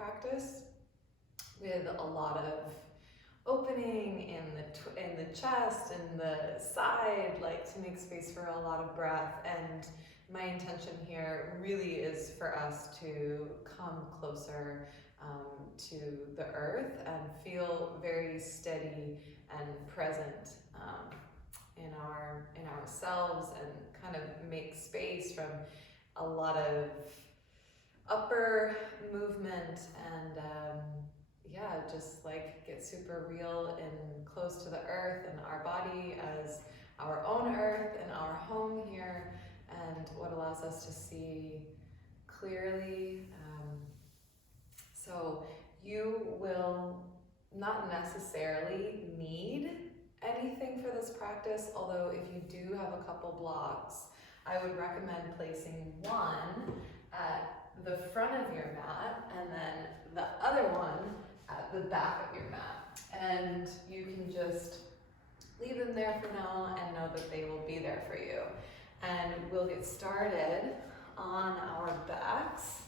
practice with a lot of opening in the chest and the side, like to make space for a lot of breath. And my intention here really is for us to come closer to the earth and feel very steady and present in ourselves, and kind of make space from a lot of upper movement, and yeah, just like get super real and close to the earth and our body as our own earth and our home here, and what allows us to see clearly. So you will not necessarily need anything for this practice, although if you do have a couple blocks, I would recommend placing one at the front of your mat and then the other one at the back of your mat. And you can just leave them there for now and know that they will be there for you. And we'll get started on our backs.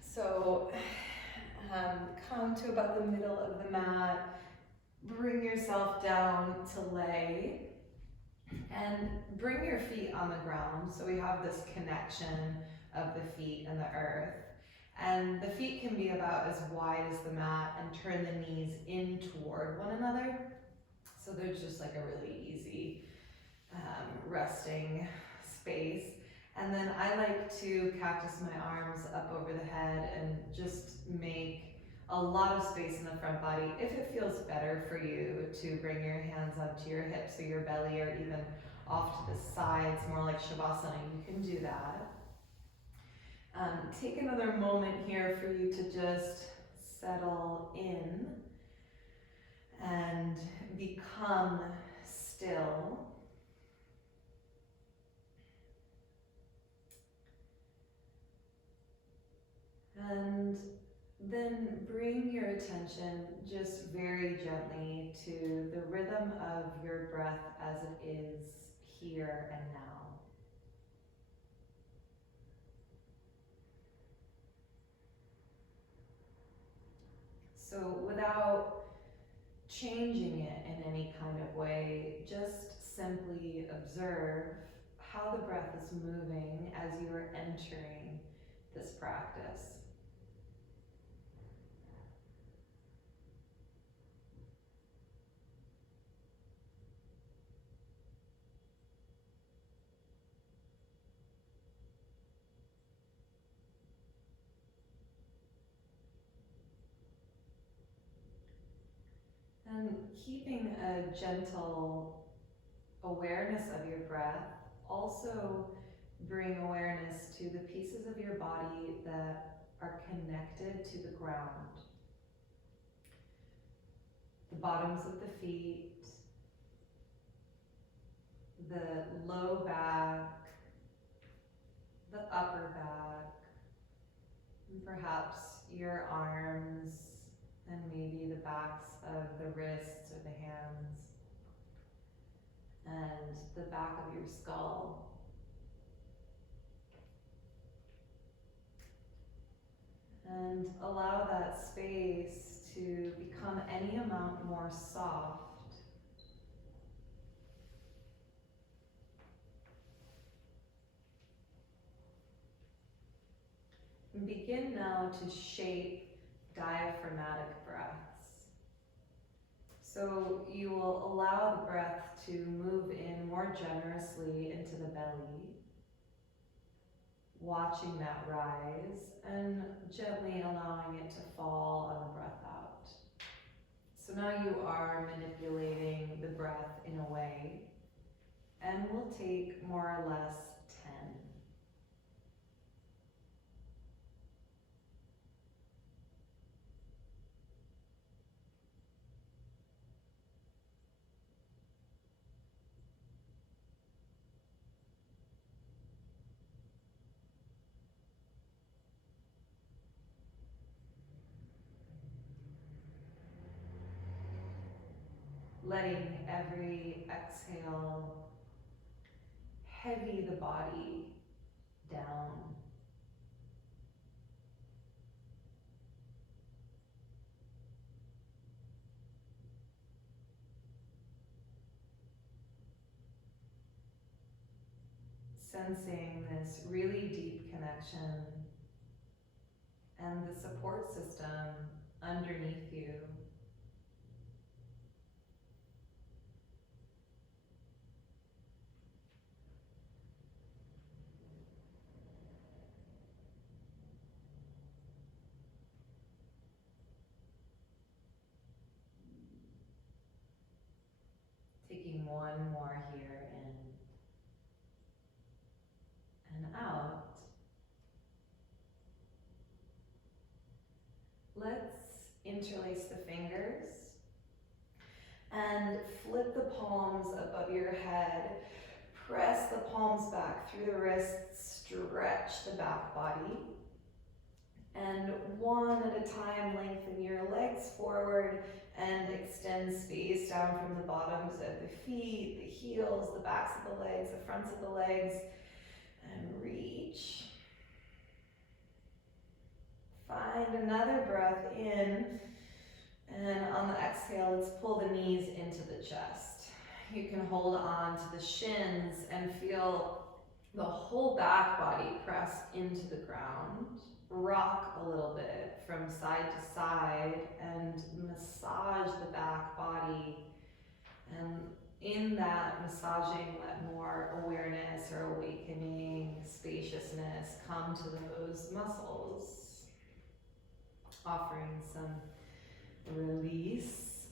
So come to about the middle of the mat, bring yourself down to lay, and bring your feet on the ground. So we have this connection of the feet and the earth. And the feet can be about as wide as the mat, and turn the knees in toward one another. So there's just like a really easy resting space. And then I like to cactus my arms up over the head and just make a lot of space in the front body. If it feels better for you to bring your hands up to your hips or your belly, or even off to the sides, more like Shavasana, you can do that. Take another moment here for you to just settle in and become still. And then bring your attention just very gently to the rhythm of your breath as it is here and now. So without changing it in any kind of way, just simply observe how the breath is moving as you are entering this practice. And keeping a gentle awareness of your breath, also bring awareness to the pieces of your body that are connected to the ground. The bottoms of the feet, the low back, the upper back, and perhaps your arms, and maybe the backs of the wrists or the hands, and the back of your skull. And allow that space to become any amount more soft. And begin now to shape diaphragmatic breaths. So you will allow the breath to move in more generously into the belly, watching that rise and gently allowing it to fall on the breath out. So now you are manipulating the breath in a way, and we'll take more or less 10. Letting every exhale heavy the body down. sensing this really deep connection and the support system underneath you. Taking one more here in and out. Let's interlace the fingers and flip the palms above your head. Press the palms back through the wrists, stretch the back body. And one at a time, lengthen your legs forward and extend space down from the bottoms of the feet, the heels, the backs of the legs, the fronts of the legs, and reach. Find another breath in, and on the exhale, let's pull the knees into the chest. You can hold on to the shins and feel the whole back body press into the ground. Rock a little bit from side to side and massage the back body. And in that massaging, let more awareness or awakening, spaciousness come to those muscles. Offering some release.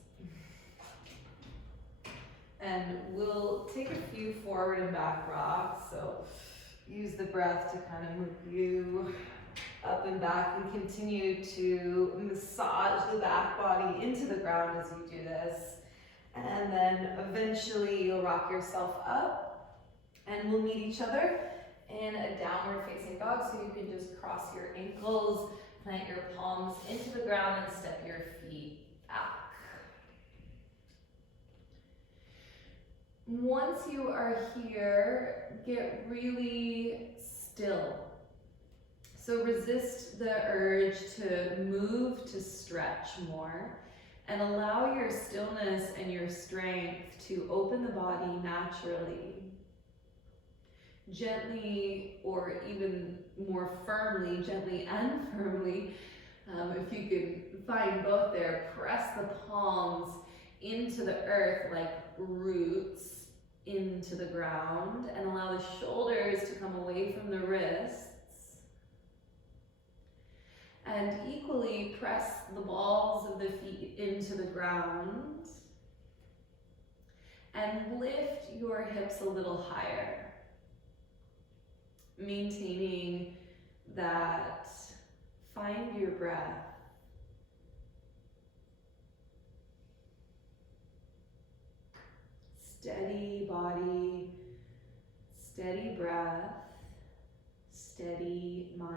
And we'll take a few forward and back rocks. So use the breath to kind of move you up and back and continue to massage the back body into the ground as you do this. And then eventually you'll rock yourself up and we'll meet each other in a downward facing dog. So you can just cross your ankles, plant your palms into the ground and step your feet back. Once you are here, get really still. So resist the urge to move, to stretch more, and allow your stillness and your strength to open the body naturally. Gently, or even more firmly, gently and firmly, if you can find both there, press the palms into the earth like roots into the ground, and allow the shoulders to come away from the wrists. And equally press the balls of the feet into the ground and lift your hips a little higher, maintaining that. Find your breath. Steady body, steady breath, steady mind.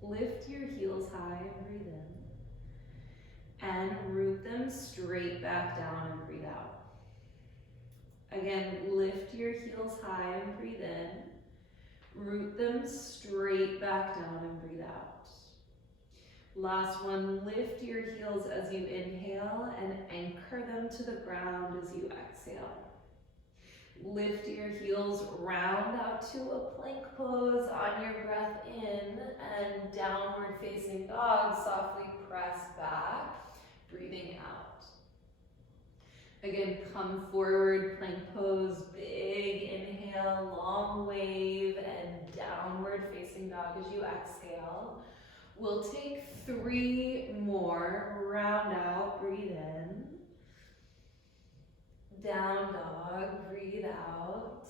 Lift your heels high and breathe in. And root them straight back down and breathe out. Again, lift your heels high and breathe in. Root them straight back down and breathe out. Last one, lift your heels as you inhale and anchor them to the ground as you exhale. Lift your heels, round out to a plank pose on your breath in, and downward facing dog, softly press back, breathing out. Again, come forward, plank pose, big inhale, long wave, and downward facing dog as you exhale. We'll take 3 more, round out, breathe in. Down dog, breathe out.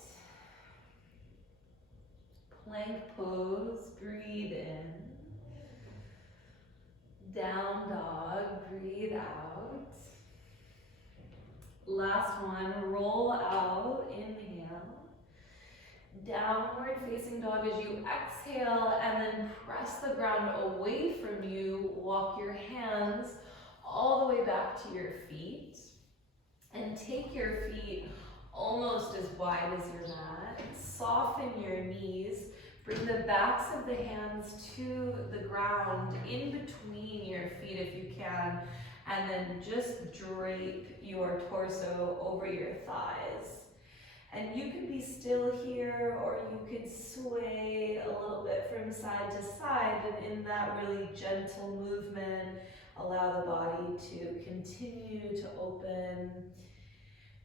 Plank pose, breathe in. Down dog, breathe out. Last one, roll out, inhale. Downward facing dog as you exhale, and then press the ground away from you. Walk your hands all the way back to your feet. And take your feet almost as wide as your mat. Soften your knees. Bring the backs of the hands to the ground in between your feet if you can, and then just drape your torso over your thighs. And you could be still here, or you could sway a little bit from side to side, and in that really gentle movement, allow the body to continue to open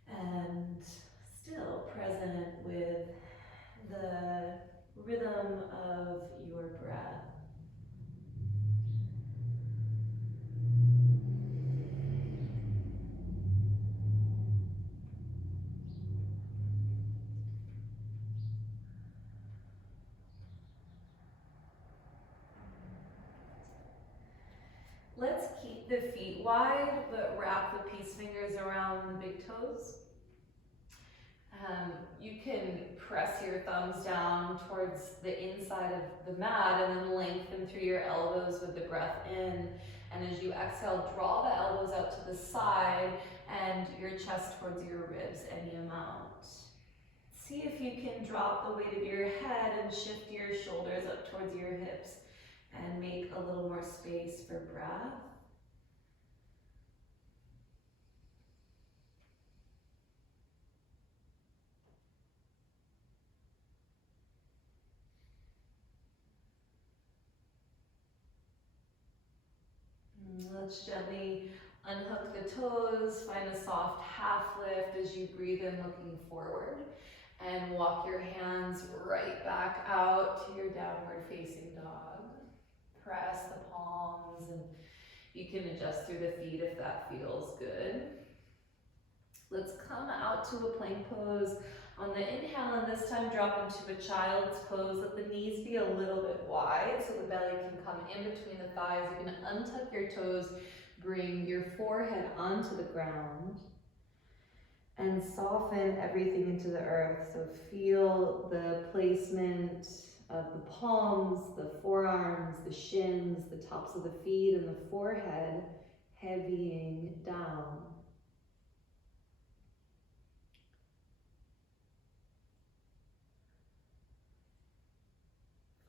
and still present with the rhythm of your breath. Let's keep the feet wide, but wrap the peace fingers around the big toes. You can press your thumbs down towards the inside of the mat and then lengthen through your elbows with the breath in. And as you exhale, draw the elbows out to the side and your chest towards your ribs any amount. See if you can drop the weight of your head and shift your shoulders up towards your hips and make a little more space for breath. Let's gently unhook the toes, find a soft half lift as you breathe in looking forward, and walk your hands right back out to your downward facing dog. Press the palms, and you can adjust through the feet if that feels good. Let's come out to a plank pose. On the inhale, and this time drop into a child's pose. Let the knees be a little bit wide so the belly can come in between the thighs. You can untuck your toes, bring your forehead onto the ground, and soften everything into the earth. So feel the placement of the palms, the forearms, the shins, the tops of the feet, and the forehead heavying down.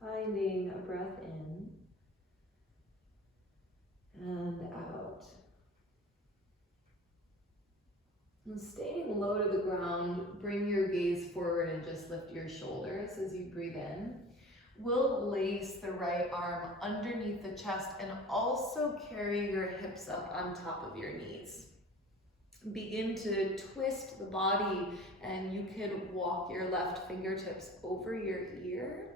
Finding a breath in and out. And staying low to the ground, bring your gaze forward and just lift your shoulders as you breathe in. We'll lace the right arm underneath the chest and also carry your hips up on top of your knees. Begin to twist the body, and you can walk your left fingertips over your ear.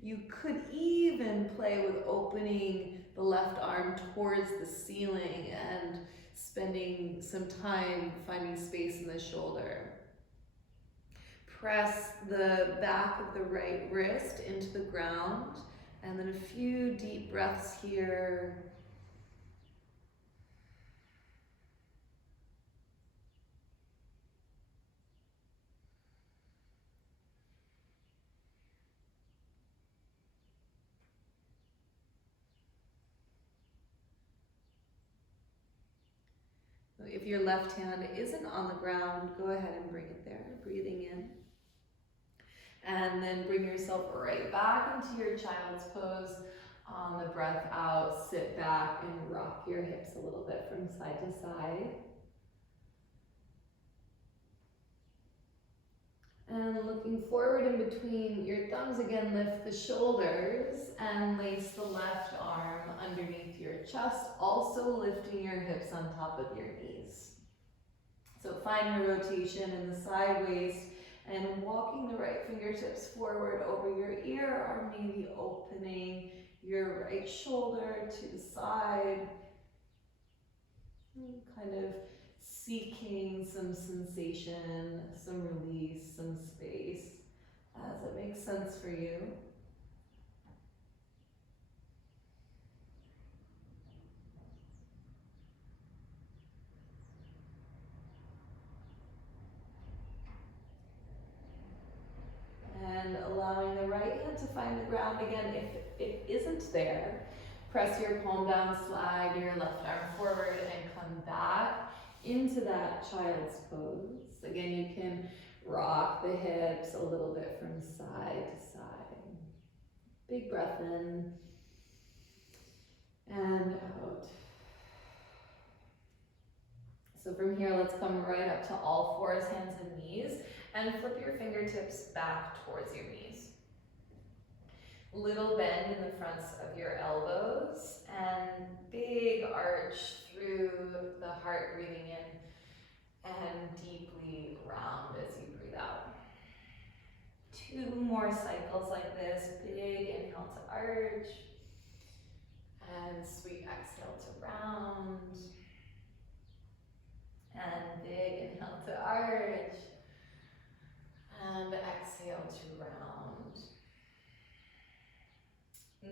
You could even play with opening the left arm towards the ceiling and spending some time finding space in the shoulder. Press the back of the right wrist into the ground, and then a few deep breaths here. If your left hand isn't on the ground, go ahead and bring it there, breathing in. And then bring yourself right back into your child's pose. On the breath out, sit back and rock your hips a little bit from side to side. And looking forward in between your thumbs again, lift the shoulders and lace the left arm underneath your chest, also lifting your hips on top of your knees. So find your rotation in the side waist and walking the right fingertips forward over your ear, or maybe opening your right shoulder to the side. Kind of seeking some sensation, some release, some space, as it makes sense for you. And allowing the right hand to find the ground again. If it isn't there, press your palm down, slide your left arm forward, and come back into that child's pose. Again, you can Rock the hips a little bit from side to side. Big breath in and out. So from here, let's come right up to all fours, hands and knees, and flip your fingertips back towards your knees. Little bend in the fronts of your elbows and big arch through the heart, breathing in and deeply round as you breathe out. 2 more cycles like this. Big inhale to arch and sweet exhale to round. And big inhale to arch and exhale to round.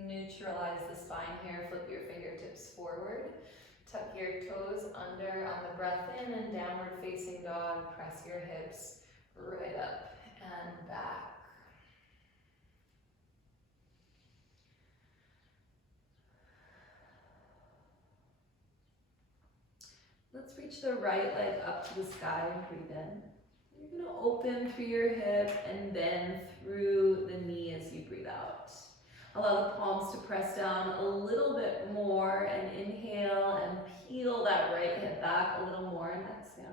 Neutralize the spine here, flip your fingertips forward. Tuck your toes under on the breath in and downward facing dog. Press your hips right up and back. Let's reach the right leg up to the sky and breathe in. You're going to open through your hip and bend through the knee as you breathe out. Allow the palms to press down a little bit more and inhale and peel that right hip back a little more and exhale.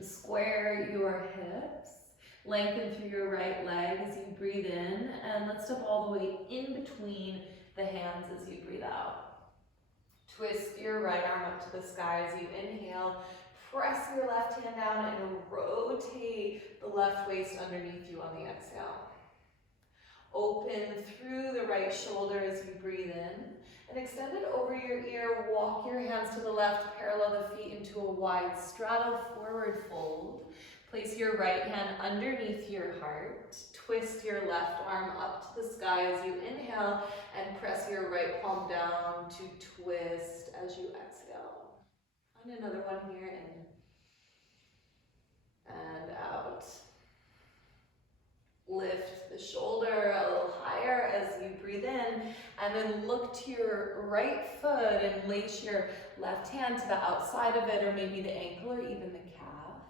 Square your hips, lengthen through your right leg as you breathe in, and let's step all the way in between the hands as you breathe out. Twist your right arm up to the sky as you inhale. Press your left hand down and rotate the left waist underneath you on the exhale. Open through the right shoulder as you breathe in. And extend it over your ear. Walk your hands to the left, parallel the feet into a wide straddle forward fold. Place your right hand underneath your heart. Twist your left arm up to the sky as you inhale and press your right palm down to twist as you exhale. Find another one here, in and out. Lift the shoulder a little higher as you breathe in, and then look to your right foot and lace your left hand to the outside of it, or maybe the ankle or even the calf.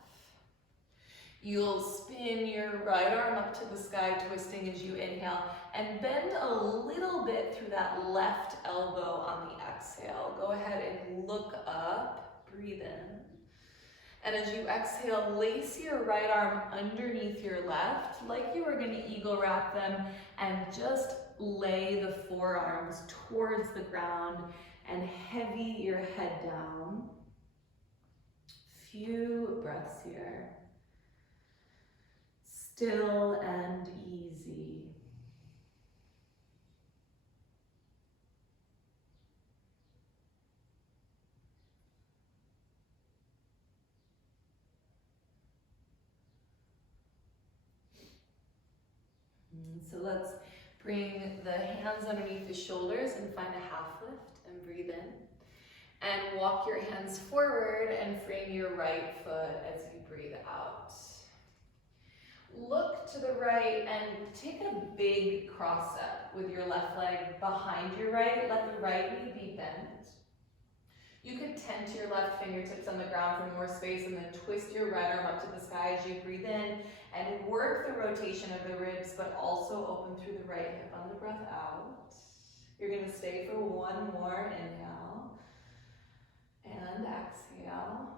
You'll spin your right arm up to the sky, twisting as you inhale, and bend a little bit through that left elbow on the exhale. Go ahead and look up, breathe in. And as you exhale, lace your right arm underneath your left, like you were gonna eagle wrap them, and just lay the forearms towards the ground and heavy your head down. Few breaths here. Still and easy. So let's bring the hands underneath the shoulders and find a half lift and breathe in. And walk your hands forward and frame your right foot as you breathe out. Look to the right and take a big cross step with your left leg behind your right. Let the right knee be bent. You could tent your left fingertips on the ground for more space and then twist your right arm up to the sky as you breathe in and work the rotation of the ribs, but also open through the right hip on the breath out. You're going to stay for one more inhale and exhale.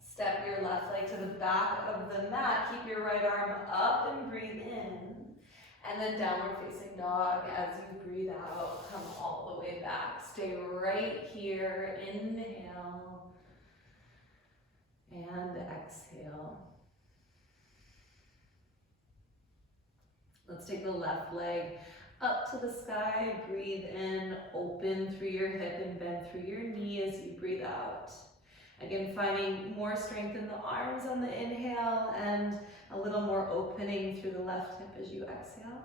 Step your left leg to the back of the mat. Keep your right arm up and breathe in. And then downward facing dog as you breathe out. Come all the way back. Stay right here. Inhale. And exhale. Let's take the left leg up to the sky. Breathe in. Open through your hip and bend through your knee as you breathe out. Again, finding more strength in the arms on the inhale and a little more opening through the left hip as you exhale.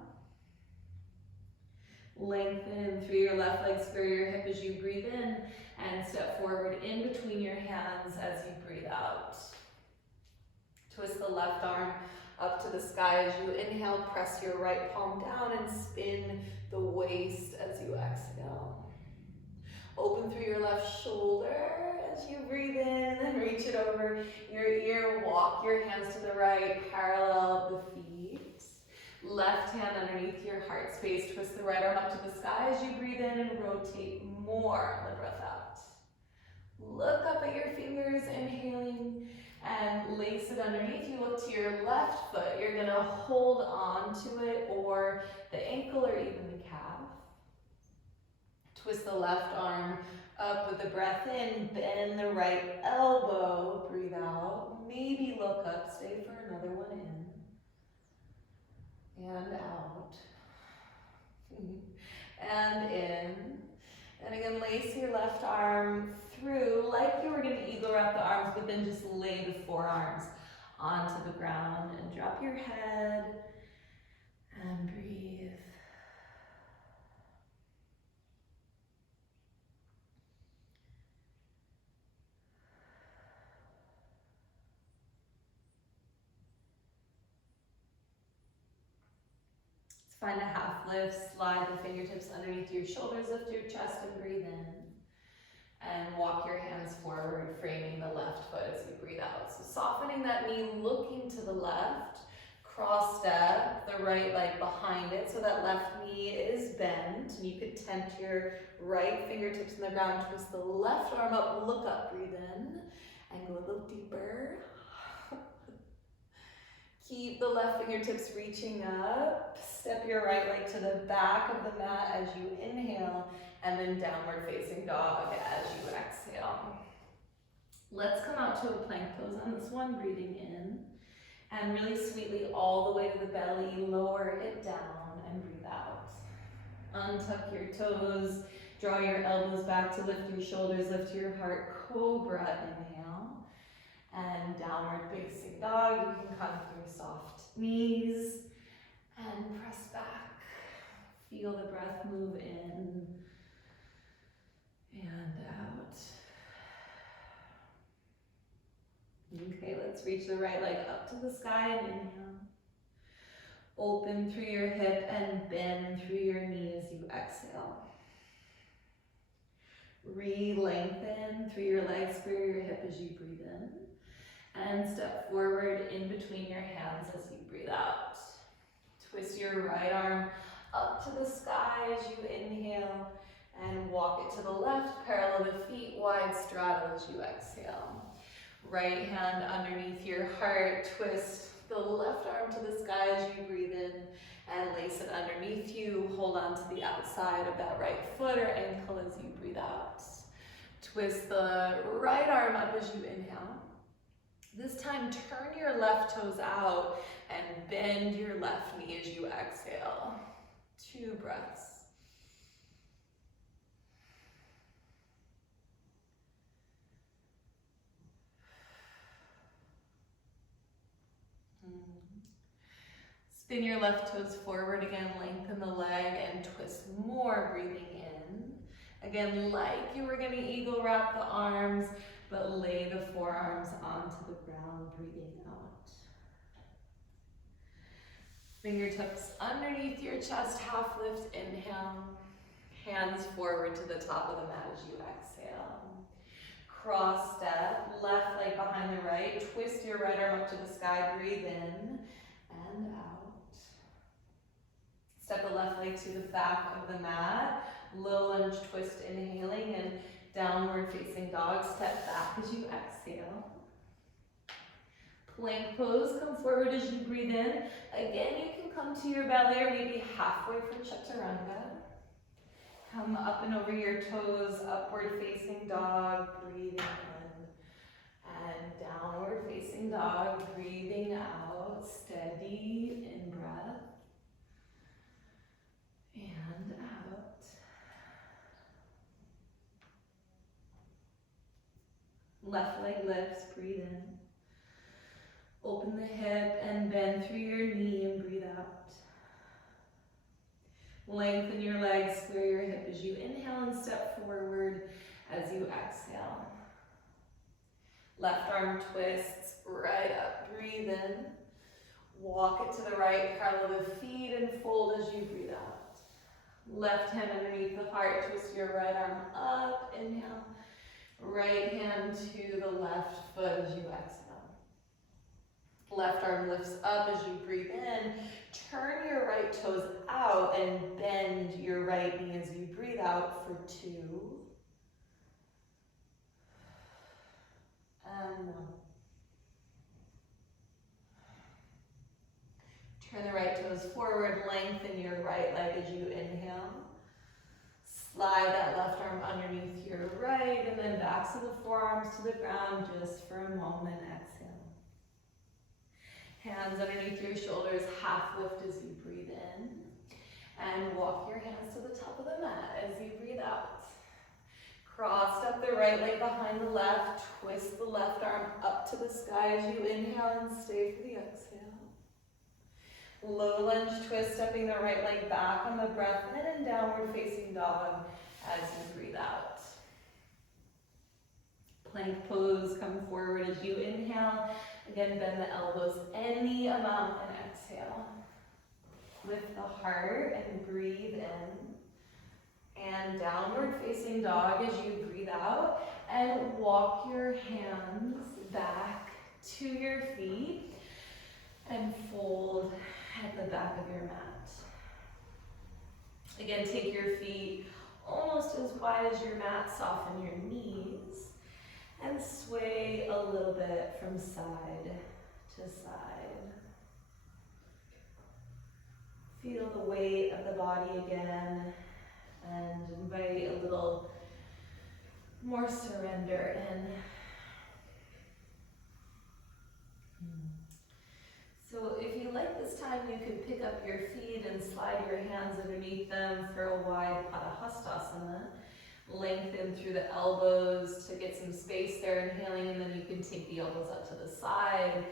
Lengthen through your left leg, square your hip as you breathe in, and step forward in between your hands as you breathe out. Twist the left arm up to the sky as you inhale. Press your right palm down and spin the waist as you exhale. Open through your left shoulder as you breathe in, and then reach it over your ear. Walk your hands to the right, parallel the feet. Left hand underneath your heart space. Twist the right arm up to the sky as you breathe in and rotate more on the breath out. Look up at your fingers, inhaling, and lace it underneath you. Look to your left foot. You're gonna hold on to it, or the ankle, or even the calf. Twist the left arm up with the breath in. Bend the right elbow. Breathe out. Maybe look up. Stay for another one in. And out. And in. And again, lace your left arm through like you were going to eagle wrap the arms, but then just lay the forearms onto the ground and drop your head and breathe. Find a half lift, slide the fingertips underneath your shoulders, lift your chest and breathe in. And walk your hands forward, framing the left foot as you breathe out. So softening that knee, looking to the left, cross step, the right leg behind it so that left knee is bent. And you could tent your right fingertips in the ground, twist the left arm up, look up, breathe in, and go a little deeper. Keep the left fingertips reaching up. Step your right leg to the back of the mat as you inhale, and then downward facing dog as you exhale. Let's come out to a plank pose on this one, breathing in, and really sweetly all the way to the belly, lower it down and breathe out. Untuck your toes, draw your elbows back to lift your shoulders, lift your heart, cobra, inhale. And downward facing dog, you can come through soft knees and press back. Feel the breath move in and out. Okay, let's reach the right leg up to the sky and inhale. Open through your hip and bend through your knee as you exhale. Re-lengthen through your legs, square your hip as you breathe in. And step forward in between your hands as you breathe out. Twist your right arm up to the sky as you inhale and walk it to the left, parallel the feet, wide straddle as you exhale. Right hand underneath your heart, twist the left arm to the sky as you breathe in and lace it underneath you. Hold on to the outside of that right foot or ankle as you breathe out. Twist the right arm up as you inhale. This time, turn your left toes out and bend your left knee as you exhale. 2 breaths. Spin your left toes forward again, lengthen the leg and twist more, breathing in. Again, like you were going to eagle wrap the arms, but lay the forearms onto the ground, breathing out. Fingertips underneath your chest, half lift, inhale. Hands forward to the top of the mat as you exhale. Cross step, left leg behind the right. Twist your right arm up to the sky, breathe in and out. Step the left leg to the back of the mat. Low lunge twist, inhaling, and downward facing dog, step back as you exhale. Plank pose, come forward as you breathe in. Again, you can come to your belly or maybe halfway for chaturanga. Come up and over your toes, upward facing dog, breathing in. And downward facing dog, breathing out, steady in breath. And out. Left leg lifts, breathe in. Open the hip and bend through your knee and breathe out. Lengthen your legs, square your hip as you inhale and step forward as you exhale. Left arm twists right up, breathe in. Walk it to the right, parallel the feet and fold as you breathe out. Left hand underneath the heart, twist your right arm up, inhale. Right hand to the left foot as you exhale. Left arm lifts up as you breathe in. Turn your right toes out and bend your right knee as you breathe out for 2. And 1. Turn the right toes forward, lengthen your right leg as you inhale. Slide that left arm underneath your right, and then backs of the forearms to the ground just for a moment. Exhale. Hands underneath your shoulders, half lift as you breathe in. And walk your hands to the top of the mat as you breathe out. Cross up the right leg behind the left, twist the left arm up to the sky as you inhale and stay for the exhale. Low lunge twist, stepping the right leg back on the breath in, and downward facing dog as you breathe out. Plank pose, come forward as you inhale. Again, bend the elbows any amount and exhale. Lift the heart and breathe in. And downward facing dog as you breathe out. And walk your hands back to your feet and fold at the back of your mat. Again, take your feet almost as wide as your mat, soften your knees, and sway a little bit from side to side. Feel the weight of the body again, and invite a little more surrender in. So if you like this time, you could pick up your feet and slide your hands underneath them for a wide Baddha. Lengthen through the elbows to get some space there, inhaling, and then you can take the elbows up to the side.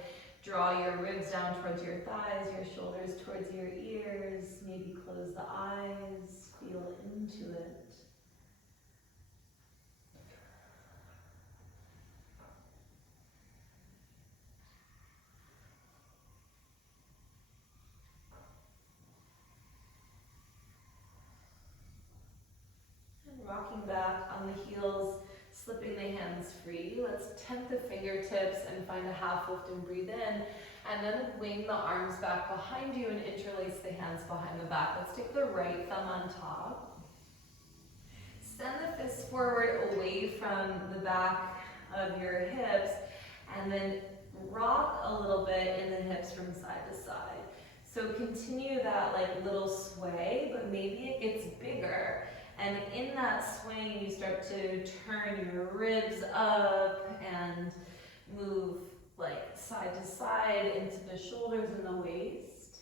Draw your ribs down towards your thighs, your shoulders towards your ears. Maybe close the eyes, feel into it. Rocking back on the heels, slipping the hands free. Let's tent the fingertips and find a half lift and breathe in. And then wing the arms back behind you and interlace the hands behind the back. Let's take the right thumb on top. Send the fists forward away from the back of your hips. And then rock a little bit in the hips from side to side. So continue that like little sway, but maybe it gets bigger. And in that swing, you start to turn your ribs up and move like side to side into the shoulders and the waist.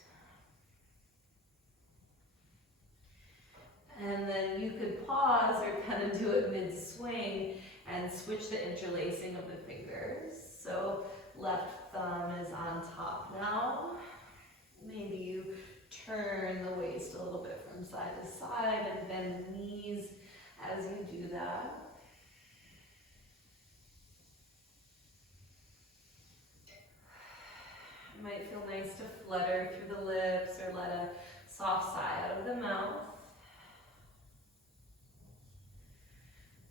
And then you could pause or kind of do it mid-swing and switch the interlacing of the fingers. So left thumb is on top now. Maybe you turn the waist a little bit from side to side and bend the knees as you do that. It might feel nice to flutter through the lips or let a soft sigh out of the mouth.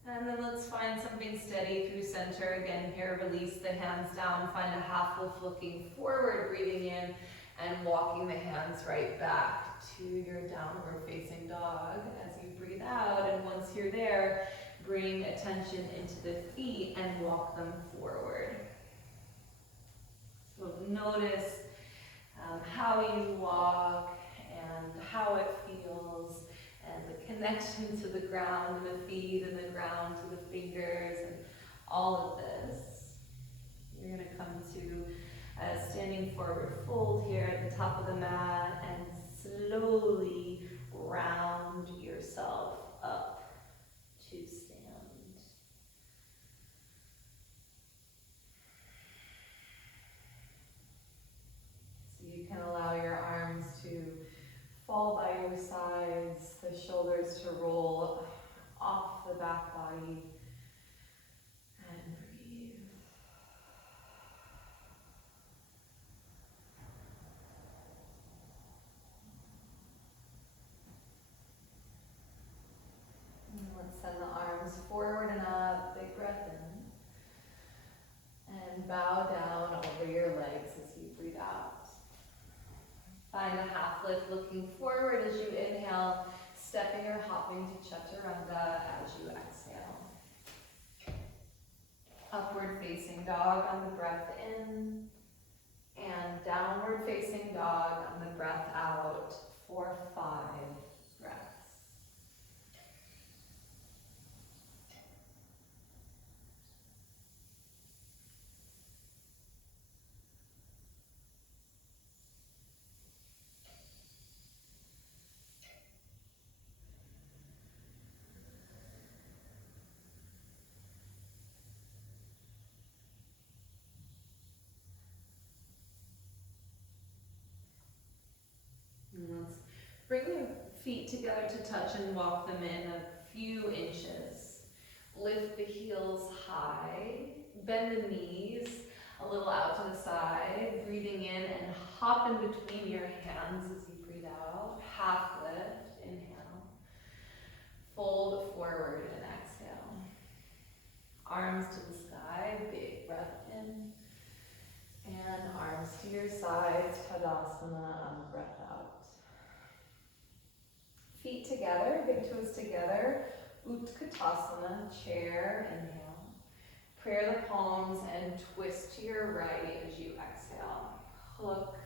And then let's find something steady through center. Again, here, release the hands down, find a half lift looking forward, breathing in, and walking the hands right back to your downward facing dog as you breathe out. And once you're there, bring attention into the feet and walk them forward. So notice how you walk and how it feels, and the connection to the ground and the feet and the ground to the fingers and all of this. You're going to come to a standing forward fold here at the top of the mat and slowly round yourself up to stand. So you can allow your arms to fall by your sides, the shoulders to roll off the back body, and breathe. Let's send the arms forward and up, big breath in. And bow down over your legs as you breathe out. Find a half lift looking forward as you inhale, stepping or hopping to Chaturanga as you exhale. Upward facing dog on the breath in, and downward facing dog on the breath out for 5 breaths. Let's bring the feet together to touch and walk them in a few inches. Lift the heels high, bend the knees a little out to the side, breathing in and hop in between your hands as you breathe out. Half lift, inhale. Fold forward and exhale. Arms to the sky, big breath in. And arms to your sides, Tadasana on the breath out. Feet together, big toes together, Utkatasana, chair, inhale. Prayer the palms and twist to your right as you exhale. Hook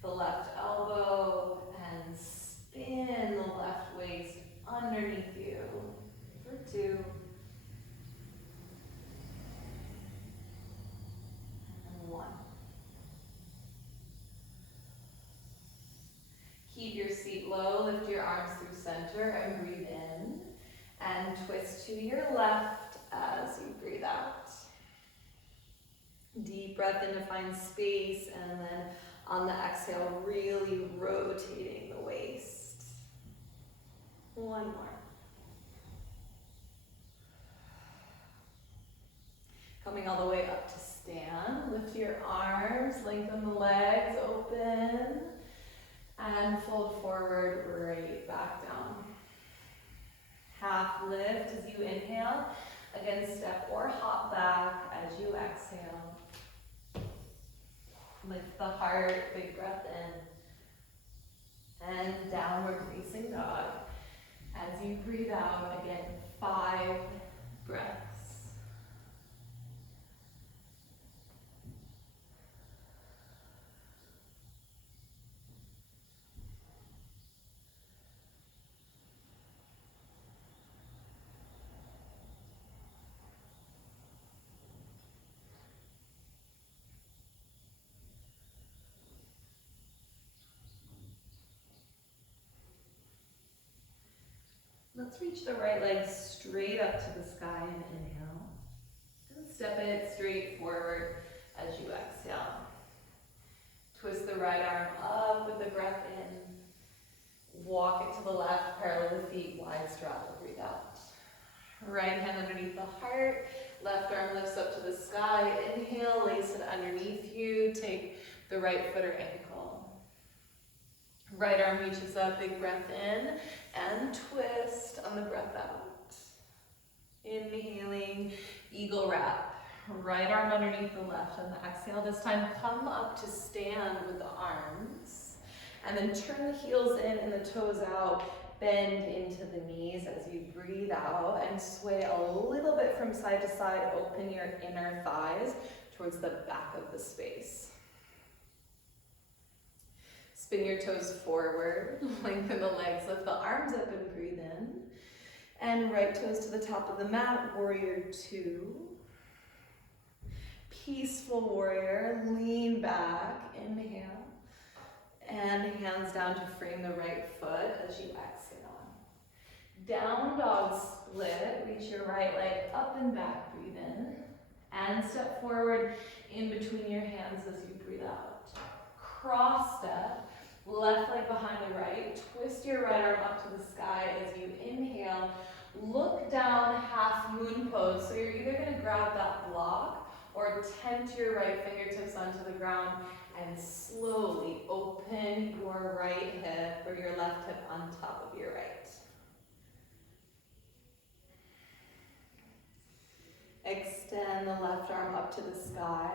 the left elbow and spin the left waist underneath you for 2. And 1. Keep your seat low, lift your arms through center and breathe in. And twist to your left as you breathe out. Deep breath in to find space, and then on the exhale, really rotating the waist. 1 more. Coming all the way up to stand. Lift your arms, lengthen the legs, open. And fold forward, right back down. Half lift as you inhale. Again, step or hop back as you exhale. Lift the heart, big breath in. And downward facing dog. As you breathe out, again, 5 breaths. Let's reach the right leg straight up to the sky and inhale. And step it straight forward as you exhale. Twist the right arm up with the breath in. Walk it to the left, parallel the feet, wide straddle, breathe out. Right hand underneath the heart, left arm lifts up to the sky. Inhale, lace it underneath you. Take the right foot or ankle. Right arm reaches up, big breath in, and twist on the breath out. Inhaling, eagle wrap. Right arm underneath the left on the exhale. This time, come up to stand with the arms. And then turn the heels in and the toes out. Bend into the knees as you breathe out and sway a little bit from side to side. Open your inner thighs towards the back of the space. Spin your toes forward, lengthen the legs, lift the arms up and breathe in. And right toes to the top of the mat, warrior 2. Peaceful warrior, lean back, inhale. And hands down to frame the right foot as you exhale. Down dog split, reach your right leg up and back, breathe in. And step forward in between your hands as you breathe out. Cross step, left leg behind the right. Twist your right arm up to the sky as you inhale. Look down, half moon pose. So you're either going to grab that block or tent your right fingertips onto the ground and slowly open your right hip or your left hip on top of your right. extend the left arm up to the sky.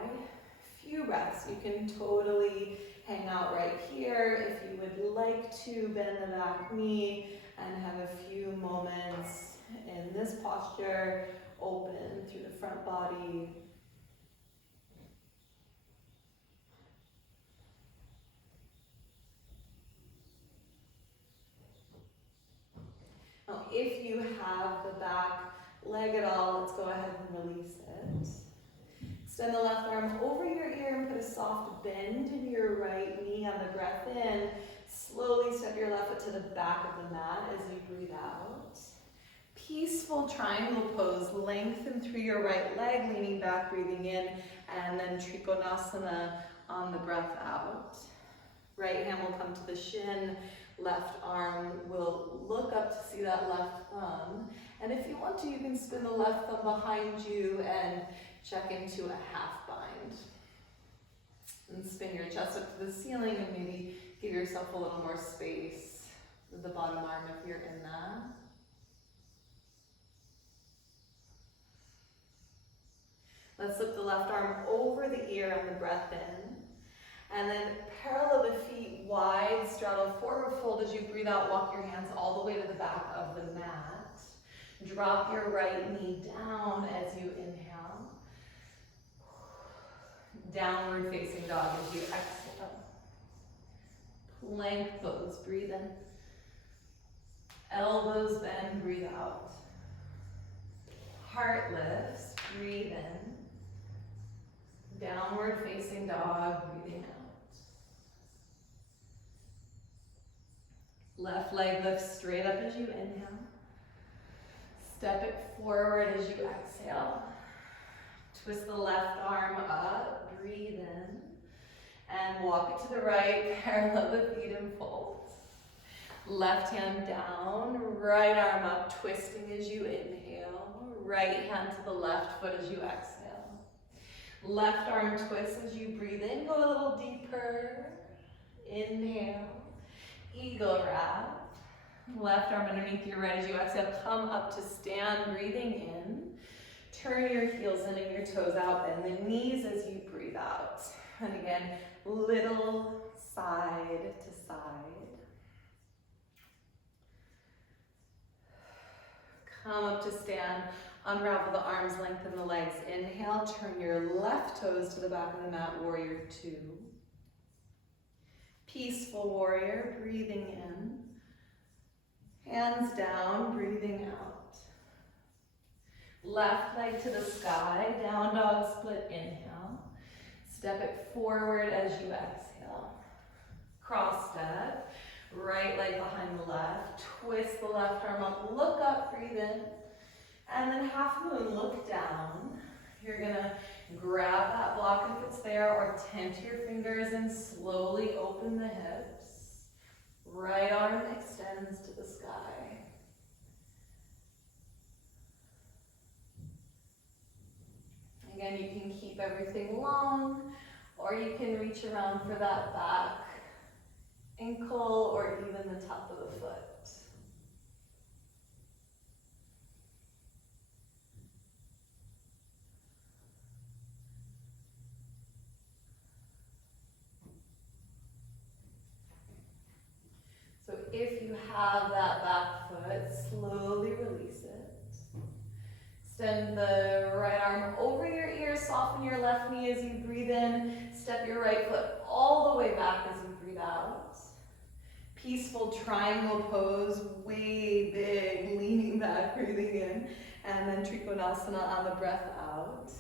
Few breaths. You can totally hang out right here if you would like to. Bend the back knee and have a few moments in this posture. Open through the front body. Now, if you have the back leg at all, let's go ahead and release it. Extend the left arm over your ear and put a soft bend in your right knee on the breath in. Slowly step your left foot to the back of the mat as you breathe out. Peaceful triangle pose. Lengthen through your right leg, leaning back, breathing in, and then Trikonasana on the breath out. Right hand will come to the shin. Left arm will look up to see that left thumb. And if you want to, you can spin the left thumb behind you and check into a half bind. And spin your chest up to the ceiling and maybe give yourself a little more space with the bottom arm if you're in that. Let's lift the left arm over the ear on the breath in. And then parallel the feet wide, straddle forward fold as you breathe out. Walk your hands all the way to the back of the mat. Drop your right knee down as you inhale. Downward facing dog as you exhale. Plank pose, breathe in. Elbows bend, breathe out. Heart lifts, breathe in. Downward facing dog, breathing out. Left leg lifts straight up as you inhale. Step it forward as you exhale. Twist the left arm up, breathe in. And walk it to the right, parallel the feet and fold. Left hand down, right arm up, twisting as you inhale. Right hand to the left foot as you exhale. Left arm twist as you breathe in, go a little deeper. Inhale, eagle wrap. Left arm underneath your right as you exhale, come up to stand, breathing in. Turn your heels in and your toes out, bend the knees as you breathe out. And again, little side to side. Come up to stand. Unravel the arms, lengthen the legs. Inhale, turn your left toes to the back of the mat, warrior two. Peaceful warrior, breathing in. Hands down, breathing out. Left leg to the sky, down dog split, inhale. Step it forward as you exhale. Cross step, right leg behind the left. Twist the left arm up, look up, breathe in. And then half moon, look down. You're gonna grab that block if it's there or tent your fingers and slowly open the hips. Right arm extends to the sky. Again, you can keep everything long or you can reach around for that back ankle or even the top of the foot. So if you have that back foot, slowly release it. Extend the right arm over your ear, soften your left knee as you breathe in. Step your right foot all the way back as you breathe out. Peaceful triangle pose, way big, leaning back, breathing in. And then Trikonasana on the breath out.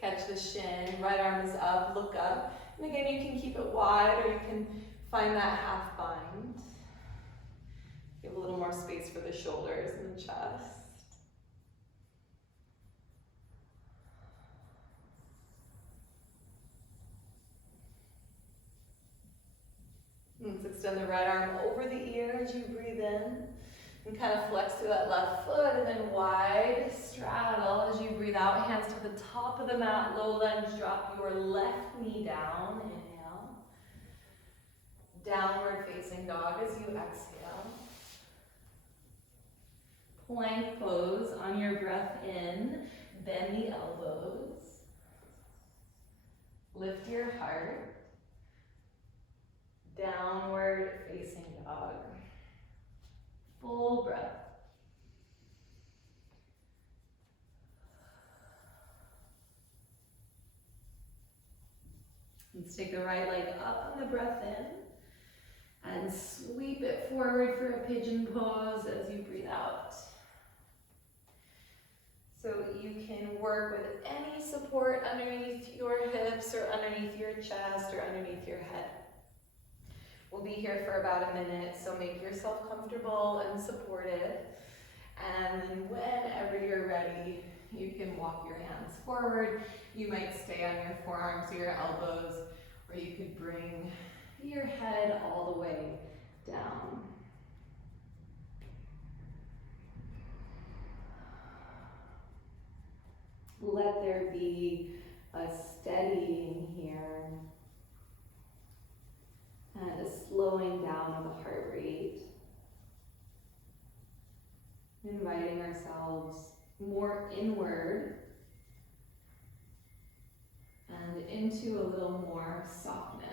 Catch the shin, right arm is up, look up. And again, you can keep it wide or you can find that half bind. Give a little more space for the shoulders and the chest. Let's extend the right arm over the ear as you breathe in. And kind of flex through that left foot and then wide straddle as you breathe out. Hands to the top of the mat, low lunge, drop your left knee down. Inhale. Downward facing dog as you exhale. plank pose. On your breath in, bend the elbows. Lift your heart. Downward facing dog. Full breath. Let's take the right leg up on the breath in and sweep it forward for a pigeon pose as you breathe out. So you can work with any support underneath your hips or underneath your chest or underneath your head. We'll be here for about a minute, so make yourself comfortable and supported. And then whenever you're ready, you can walk your hands forward. You might stay on your forearms or your elbows, or you could bring your head all the way down. Let there be a steadying here and a slowing down of the heart rate. Inviting ourselves more inward and into a little more softness.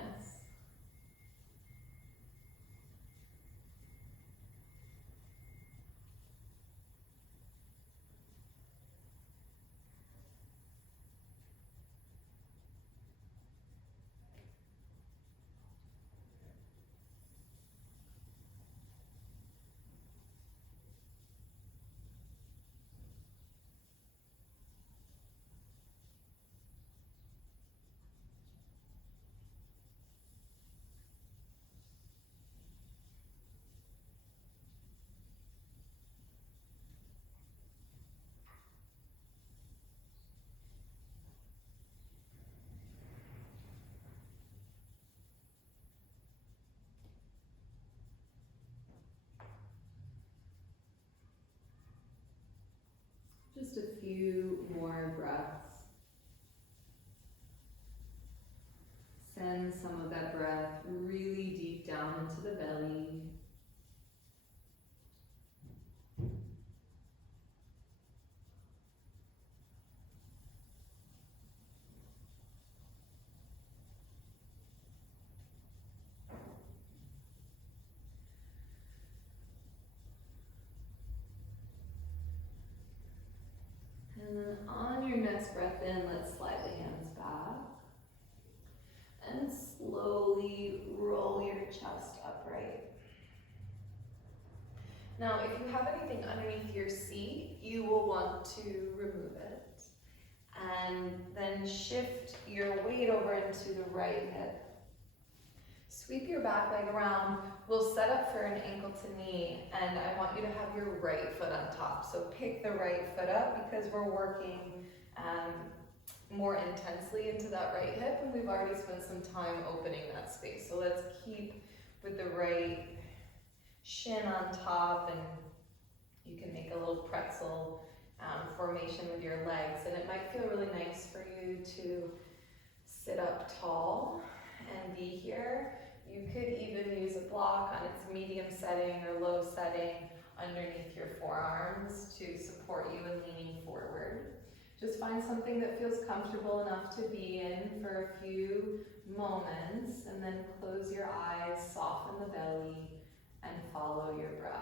Just a few more breaths. Send some of that breath really deep down into the belly. And then on your next breath in, let's slide the hands back. And slowly roll your chest upright. Now, if you have anything underneath your seat, you will want to remove it. And then shift your weight over into the right hip. Sweep your back leg around. We'll set up for an ankle to knee, and I want you to have your right foot on top. So pick the right foot up because we're working more intensely into that right hip, and we've already spent some time opening that space. So let's keep with the right shin on top, and you can make a little pretzel formation with your legs, and it might feel really nice for you to sit up tall and be here. You could even use a block on its medium setting or low setting underneath your forearms to support you in leaning forward. Just find something that feels comfortable enough to be in for a few moments, and then close your eyes, soften the belly, and follow your breath.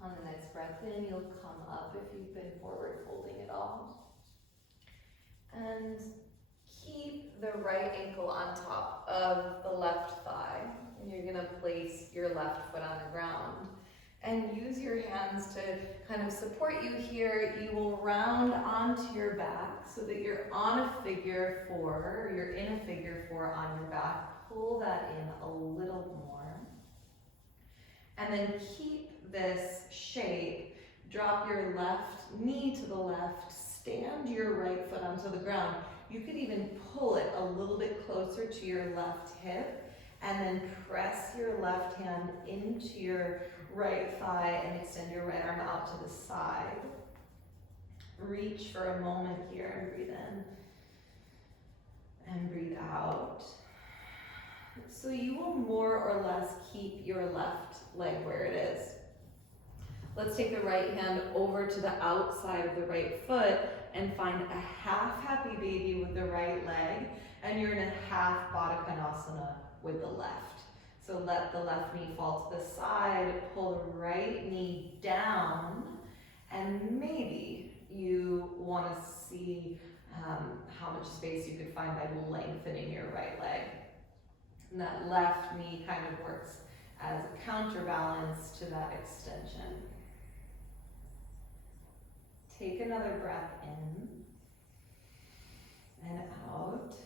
On the next breath in, you'll come up if you've been forward folding at all. And keep the right ankle on top of the left thigh. And you're gonna place your left foot on the ground. and use your hands to kind of support you here. You will round onto your back so that you're on a figure four, or you're in a figure four on your back. Pull that in a little more. And then keep this shape. Drop your left knee to the left, stand your right foot onto the ground. You could even pull it a little bit closer to your left hip, and then press your left hand into your right thigh and extend your right arm out to the side. Reach for a moment here and breathe in and breathe out. So you will more or less keep your left leg where it is. Let's take the right hand over to the outside of the right foot and find a half happy baby with the right leg, and you're in a half Baddha Konasana with the left. So let the left knee fall to the side, pull the right knee down, and maybe you want to see how much space you could find by lengthening your right leg. And that left knee kind of works as a counterbalance to that extension. Take another breath in and out.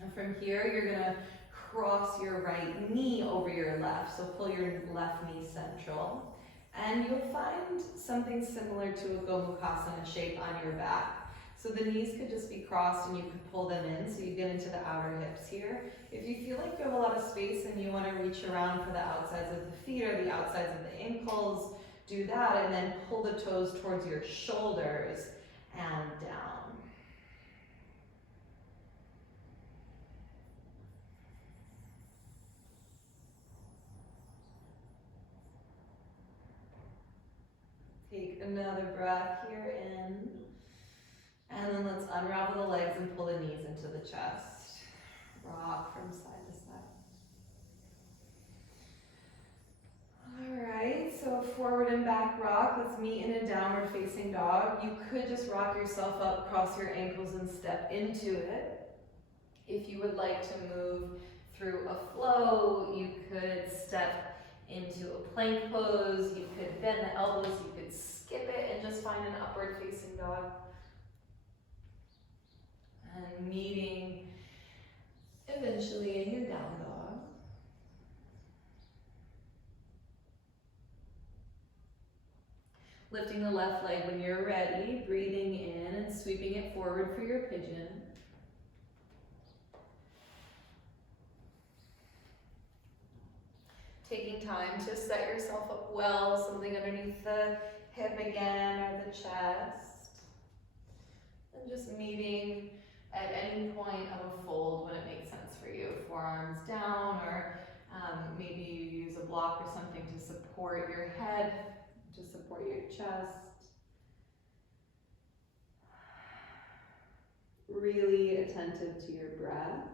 And from here, you're gonna cross your right knee over your left. So pull your left knee central. And you'll find something similar to a Gomukhasana shape on your back. So the knees could just be crossed and you could pull them in so you get into the outer hips here. If you feel like you have a lot of space and you want to reach around for the outsides of the feet or the outsides of the ankles, do that, and then pull the toes towards your shoulders and down. Take another breath here in. And then let's unravel the legs and pull the knees into the chest. Rock from side to side. Alright, so forward and back rock. Let's meet in a downward facing dog. You could just rock yourself up, cross your ankles, and step into it. If you would like to move through a flow, you could step into a plank pose. You could bend the elbows, you could skip it and just find an upward facing dog. And meeting eventually in your down dog. Lifting the left leg when you're ready, breathing in and sweeping it forward for your pigeon. Taking time to set yourself up well, something underneath the hip again or the chest. And just meeting at any point of a fold when it makes sense for you. Forearms down, or maybe you use a block or something to support your head, to support your chest. Really attentive to your breath.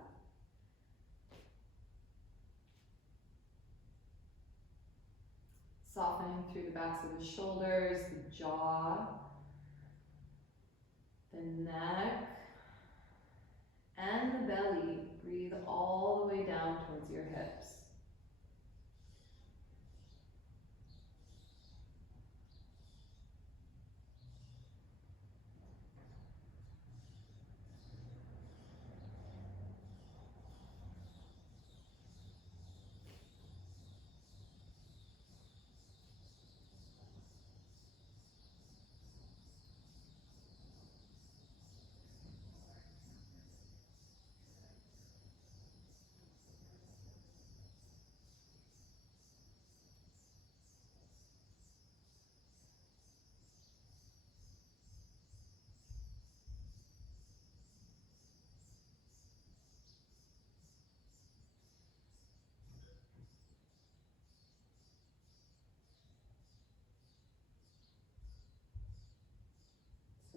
Softening through the backs of the shoulders, the jaw, the neck, and the belly. Breathe all the way down towards your hips.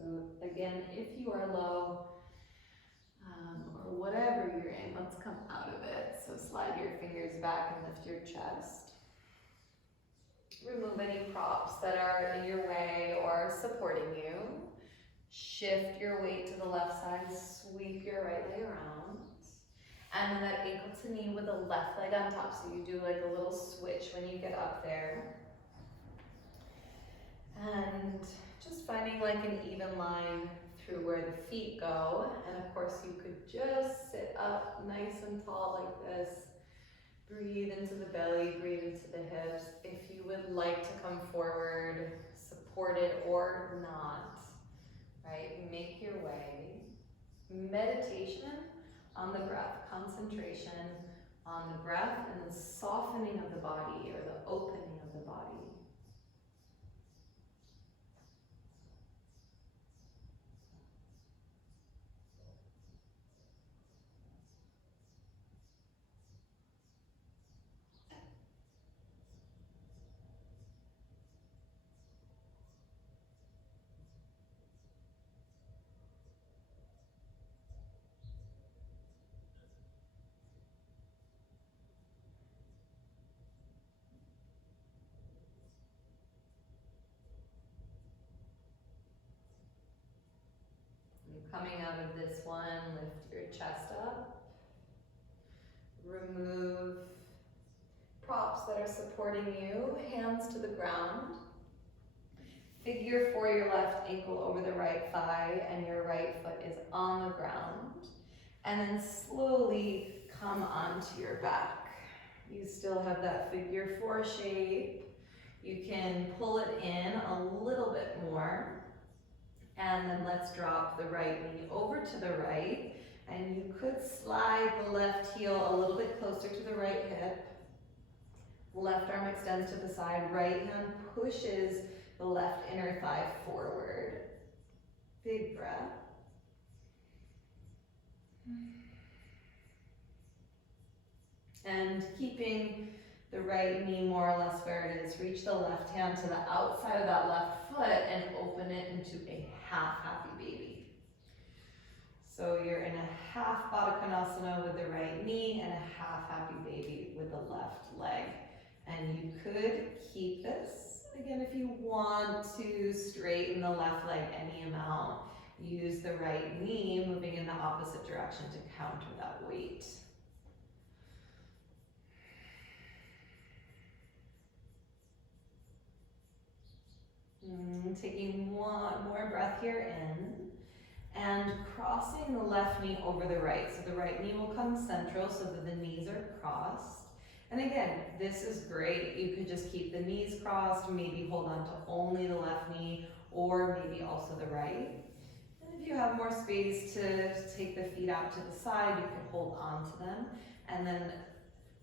So again, if you are low, or whatever you're in, let's come out of it. So slide your fingers back and lift your chest. Remove any props that are in your way or supporting you. Shift your weight to the left side, sweep your right leg around. And then that ankle to knee with the left leg on top. So you do like a little switch when you get up there. And just finding like an even line through where the feet go. And of course you could just sit up nice and tall like this. Breathe into the belly, breathe into the hips. If you would like to come forward, support it or not, right? Make your way. Meditation on the breath, concentration on the breath and the softening of the body or the opening of the body. Coming out of this one, lift your chest up. Remove props that are supporting you, hands to the ground. Figure for your left ankle over the right thigh and your right foot is on the ground. And then slowly come onto your back. You still have that figure 4 shape. You can pull it in a little bit more. And then let's drop the right knee over to the right. And you could slide the left heel a little bit closer to the right hip. Left arm extends to the side. Right hand pushes the left inner thigh forward. Big breath. And keeping the right knee more or less where it is. Reach the left hand to the outside of that left foot and open it into a half happy baby. So you're in a half Baddha Konasana with the right knee and a half happy baby with the left leg. And you could keep this. Again, if you want to straighten the left leg any amount, use the right knee moving in the opposite direction to counter that weight. Taking one more breath here in and crossing the left knee over the right. So the right knee will come central so that the knees are crossed. And again, this is great. You could just keep the knees crossed, maybe hold on to only the left knee or maybe also the right. And if you have more space to take the feet out to the side, you could hold on to them and then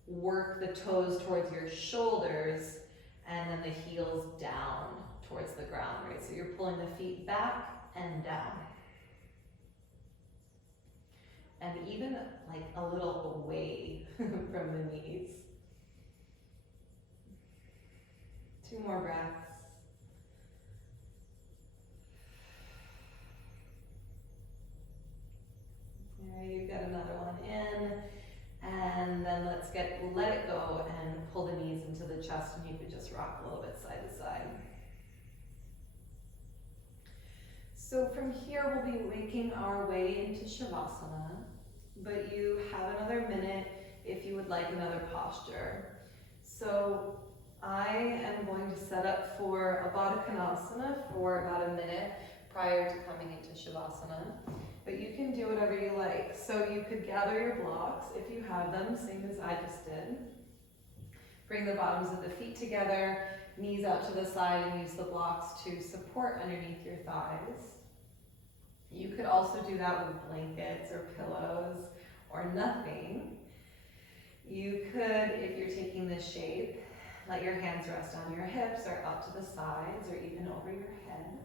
work the toes towards your shoulders and then the heels down towards the ground, right? So you're pulling the feet back and down. And even like a little away from the knees. 2 more breaths. There, you've got another one in. And then let it go and pull the knees into the chest and you could just rock a little bit side to side. So from here we'll be waking our way into Shavasana, but you have another minute if you would like another posture. So I am going to set up for a Baddha Konasana for about a minute prior to coming into Shavasana, but you can do whatever you like. So you could gather your blocks if you have them, same as I just did. Bring the bottoms of the feet together, knees out to the side, and use the blocks to support underneath your thighs. You could also do that with blankets or pillows or nothing. You could, if you're taking this shape, let your hands rest on your hips or out to the sides or even over your head.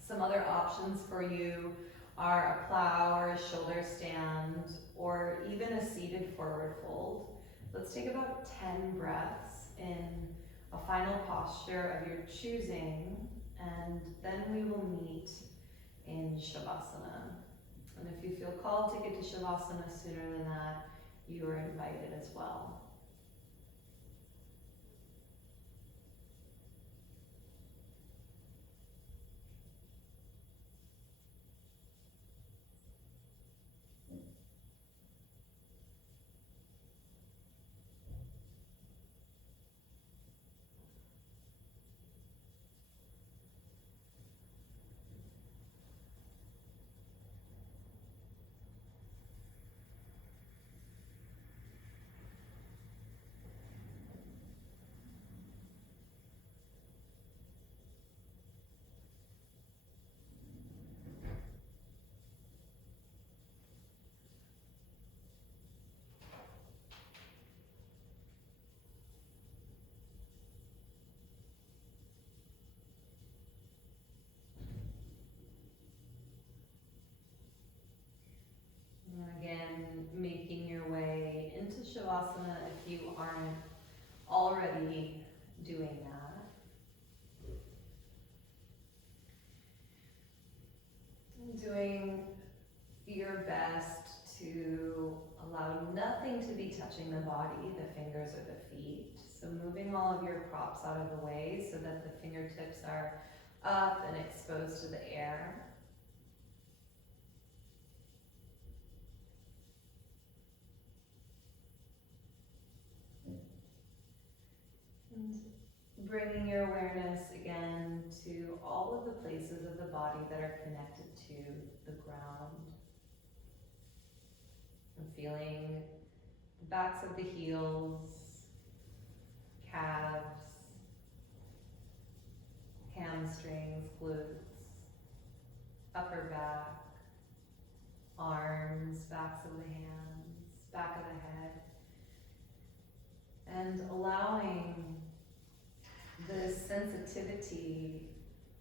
Some other options for you are a plow or a shoulder stand or even a seated forward fold. Let's take about 10 breaths in a final posture of your choosing, and then we will meet in Shavasana. And if you feel called to get to Shavasana sooner than that, you are invited as well. doing your best to allow nothing to be touching the body, the fingers or the feet. So moving all of your props out of the way so that the fingertips are up and exposed to the air. And bringing your awareness again to all of the places of the body that are connected to the ground. And feeling the backs of the heels, calves, hamstrings, glutes, upper back, arms, backs of the hands, back of the head, and allowing the sensitivity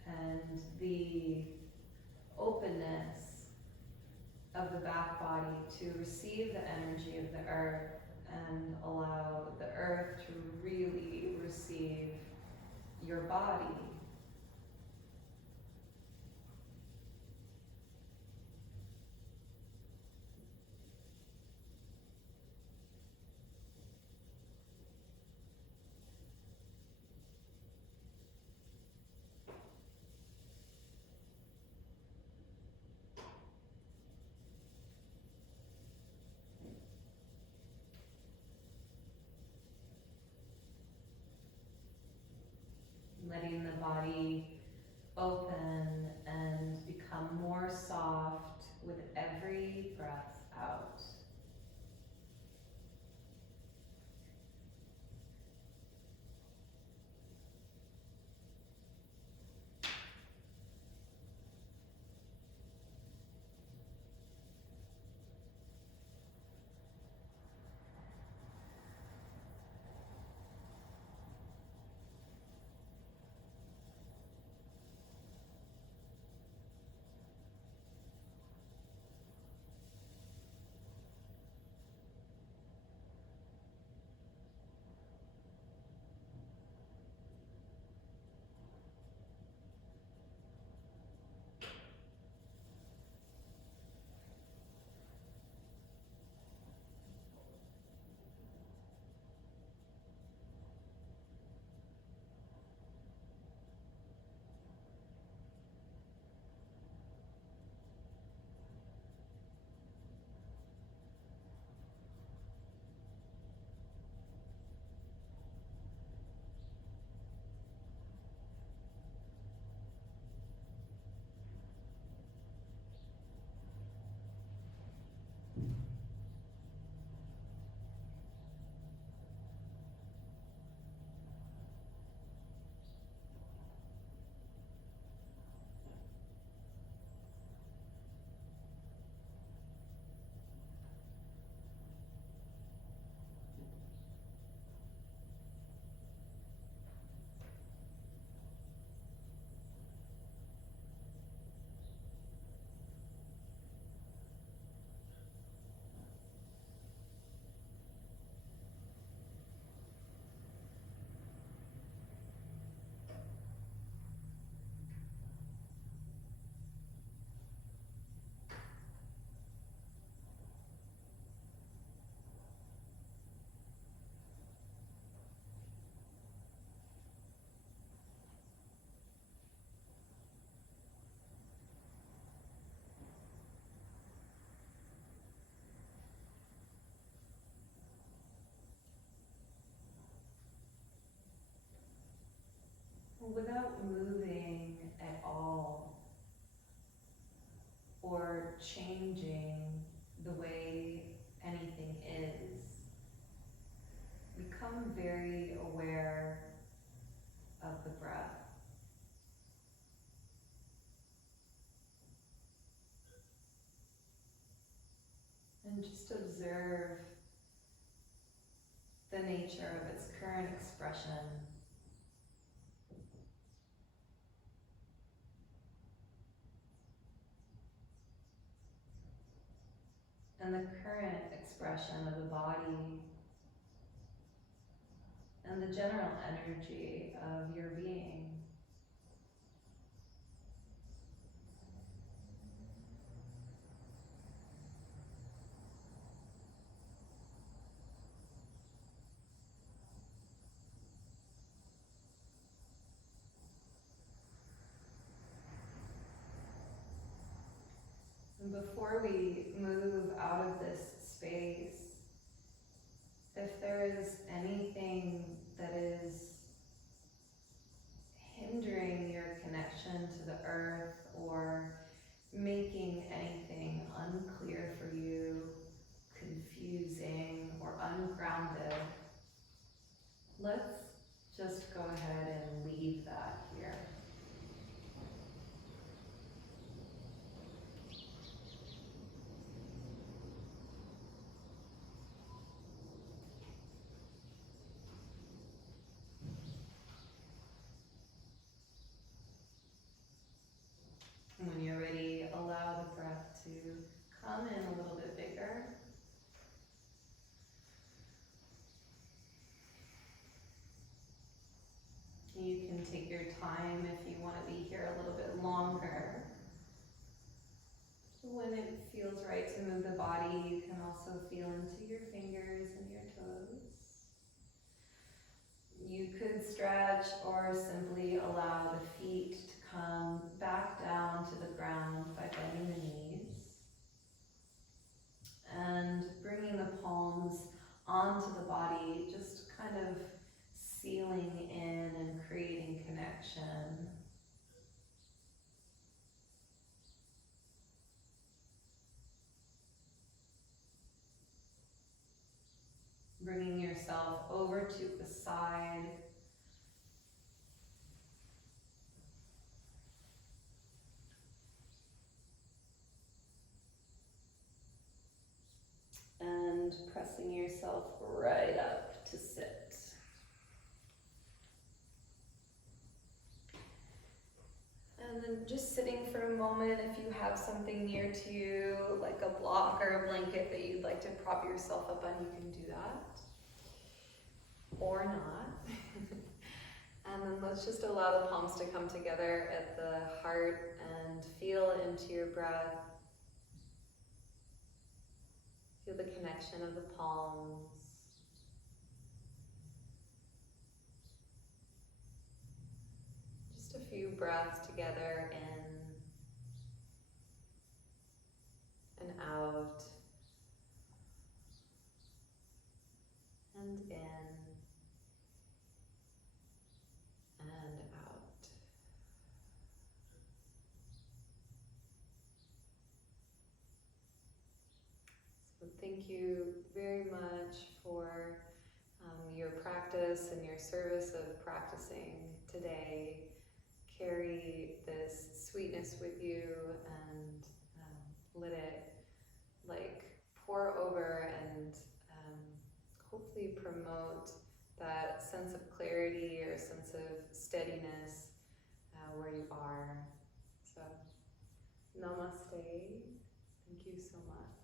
and the openness of the back body to receive the energy of the earth and allow the earth to really receive your body. Letting the body open and become more soft with every breath out. Without moving at all or changing the way anything is, become very aware of the breath. And just observe the nature of its current expression. And the current expression of the body and the general energy of your being. And before we move out of this space, if there is anything that is hindering your connection to the earth or making anything unclear for you, confusing or ungrounded, let's just go ahead and leave that here. When you're ready, allow the breath to come in a little bit bigger. You can take your time if you want to be here a little bit longer. When it feels right to move the body, you can also feel into your fingers and your toes. You could stretch or simply allow the feet to come back down to the ground by bending the knees. And bringing the palms onto the body, just kind of sealing in and creating connection. Bringing yourself over to the side. And pressing yourself right up to sit. And then just sitting for a moment, if you have something near to you, like a block or a blanket that you'd like to prop yourself up on, you can do that. Or not. And then let's just allow the palms to come together at the heart and feel into your breath. Feel the connection of the palms. Just a few breaths together in and out. And in. And out. So thank you very much for your practice and your service of practicing today. Carry this sweetness with you and let it pour over and hopefully promote that sense of clarity or sense of steadiness where you are. So, namaste. Thank you so much.